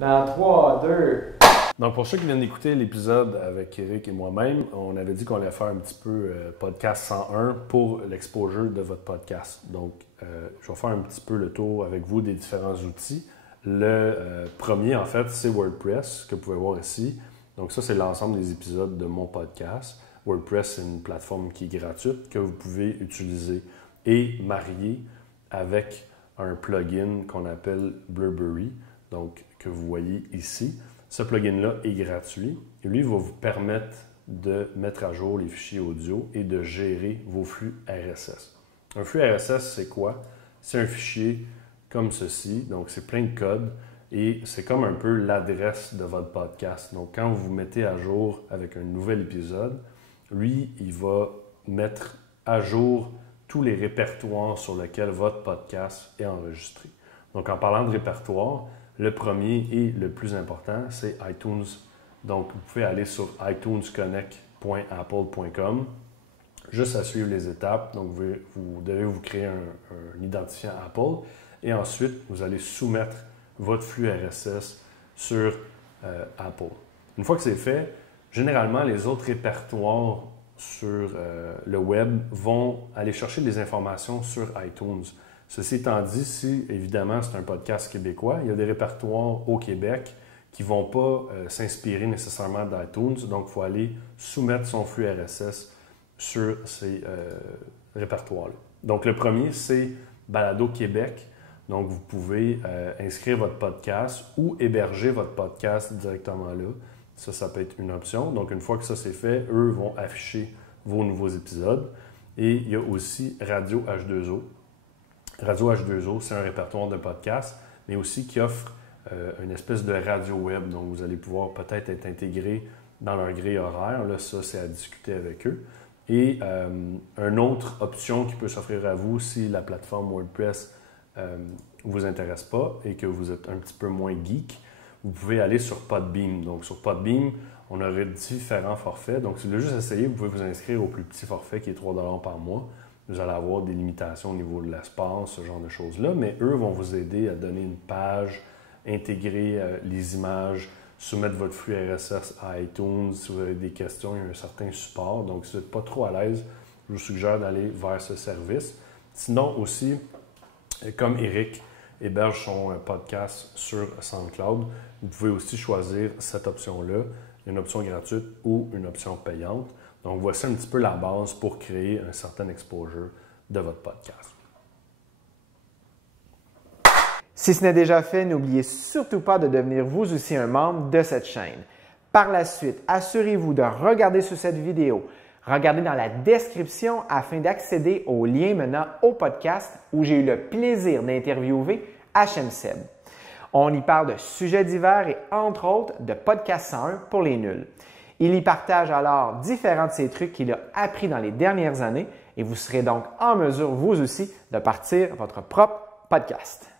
Dans 3, 2... Donc, pour ceux qui viennent d'écouter l'épisode avec Eric et moi-même, on avait dit qu'on allait faire un petit peu podcast 101 pour l'exposure de votre podcast. Donc, je vais faire un petit peu le tour avec vous des différents outils. Le premier, en fait, c'est WordPress, que vous pouvez voir ici. Donc, ça, c'est l'ensemble des épisodes de mon podcast. WordPress, c'est une plateforme qui est gratuite que vous pouvez utiliser et marier avec un plugin qu'on appelle Blubrry, donc que vous voyez ici. Ce plugin-là est gratuit et lui va vous permettre de mettre à jour les fichiers audio et de gérer vos flux RSS. Un flux RSS, c'est quoi? C'est un fichier comme ceci, donc c'est plein de code et c'est comme un peu l'adresse de votre podcast. Donc quand vous vous mettez à jour avec un nouvel épisode, lui, il va mettre à jour tous les répertoires sur lesquels votre podcast est enregistré. Donc en parlant de répertoire, le premier et le plus important, c'est iTunes. Donc, vous pouvez aller sur itunesconnect.apple.com, juste à suivre les étapes. Donc, vous devez vous créer un identifiant Apple et ensuite, vous allez soumettre votre flux RSS sur Apple. Une fois que c'est fait, généralement, les autres répertoires sur le web vont aller chercher des informations sur iTunes. Ceci étant dit, si évidemment c'est un podcast québécois, il y a des répertoires au Québec qui ne vont pas s'inspirer nécessairement d'iTunes. Donc, il faut aller soumettre son flux RSS sur ces répertoires-là. Donc, le premier, c'est Balado Québec. Donc, vous pouvez inscrire votre podcast ou héberger votre podcast directement là. Ça peut être une option. Donc, une fois que ça c'est fait, eux vont afficher vos nouveaux épisodes. Et il y a aussi Radio H2O. Radio H2O, c'est un répertoire de podcasts, mais aussi qui offre une espèce de radio web. Donc, vous allez pouvoir peut-être être intégré dans leur grille horaire. Là, ça, c'est à discuter avec eux. Et une autre option qui peut s'offrir à vous si la plateforme WordPress ne vous intéresse pas et que vous êtes un petit peu moins geek, vous pouvez aller sur Podbean. Donc, sur Podbean, on aurait différents forfaits. Donc, si vous voulez juste essayer, vous pouvez vous inscrire au plus petit forfait qui est 3 $ par mois. Vous allez avoir des limitations au niveau de l'espace, ce genre de choses-là, mais eux vont vous aider à donner une page, intégrer les images, soumettre votre flux RSS à iTunes. Si vous avez des questions, il y a un certain support. Donc, si vous n'êtes pas trop à l'aise, je vous suggère d'aller vers ce service. Sinon aussi, comme Eric héberge son podcast sur SoundCloud, vous pouvez aussi choisir cette option-là, une option gratuite ou une option payante. Donc, voici un petit peu la base pour créer un certain exposure de votre podcast. Si ce n'est déjà fait, n'oubliez surtout pas de devenir vous aussi un membre de cette chaîne. Par la suite, assurez-vous de regarder sous cette vidéo. Regardez dans la description afin d'accéder au lien menant au podcast où j'ai eu le plaisir d'interviewer HMSeb. On y parle de sujets divers et entre autres de Podcast 101 pour les nuls. Il y partage alors différents de ces trucs qu'il a appris dans les dernières années et vous serez donc en mesure, vous aussi, de partir votre propre podcast.